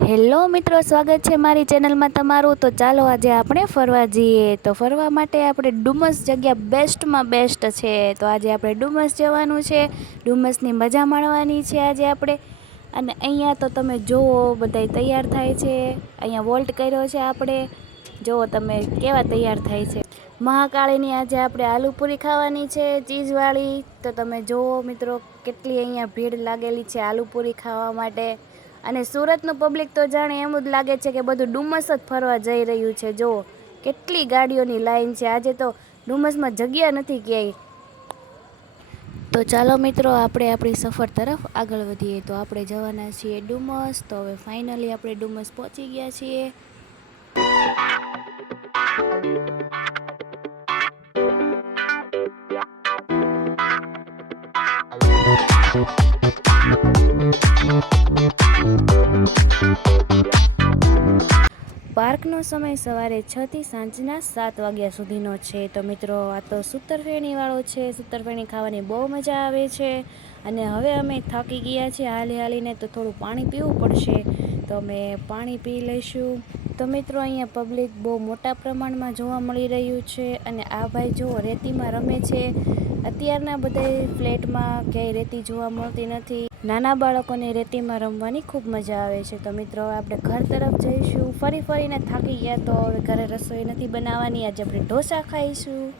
Hello મિત્રો, સ્વાગત છે મારી ચેનલમાં તમારું। તો ચાલો આજે આપણે ફરવા જઈએ। તો ફરવા માટે આપણે ડુમસ જગ્યા બેસ્ટમાં બેસ્ટ છે। તો આજે આપણે ડુમસ જવાનું છે, ડુમસની મજા માણવાની છે આજે આપણે। અને અહીંયા તો તમે જુઓ બધાય તૈયાર થાય છે, અહીંયા વોલ્ટ કર્યો છે આપણે, જુઓ તમે કેવા તૈયાર થાય છે। મહાકાળીની આજે આપણે આલુપૂરી ખાવાની છે ચીઝવાળી। તો તમે જુઓ મિત્રો કેટલી અહીંયા ભીડ લાગેલી છે આલુપૂરી ખાવા માટે। અને સુરતનું પબ્લિક તો જાણે એમ જ લાગે છે કે બધું ડુમસ જ ફરવા જઈ રહ્યું છે। જુઓ કેટલી ગાડીઓની લાઈન છે, આજે તો ડુમસમાં જગ્યા નથી ક્યાંય। તો ચાલો મિત્રો આપણે આપણી સફર તરફ આગળ વધીએ। તો આપણે જવાના છીએ ડુમસ। તો હવે ફાઇનલી આપણે ડુમસ પહોંચી ગયા છીએ। પાર્કનો સમય સવારે 6 થી સાંજના 7 વાગ્યા સુધીનો છે। તો મિત્રો આ તો સૂતરફેણીવાળો છે, સૂતરફેણી ખાવાની બહુ મજા આવે છે। અને હવે અમે થાકી ગયા છીએ હાલીને, તો થોડું પાણી પીવું પડશે, તો અમે પાણી પી લઈશું। તો મિત્રો અહીંયા પબ્લિક બહુ મોટા પ્રમાણમાં જોવા મળી રહ્યું છે। અને આ ભાઈ જુઓ રેતીમાં રમે છે। અત્યારના બધા ફ્લેટમાં ક્યાંય રેતી જોવા મળતી નથી, નાના બાળકોને રેતીમાં રમવાની ખૂબ મજા આવે છે। તો મિત્રો આપણે ઘર તરફ જઈશું, ફરીને થાકી ગયા તો હવે ઘરે રસોઈ નથી બનાવવાની, આજે આપણે ઢોસા ખાઈશું।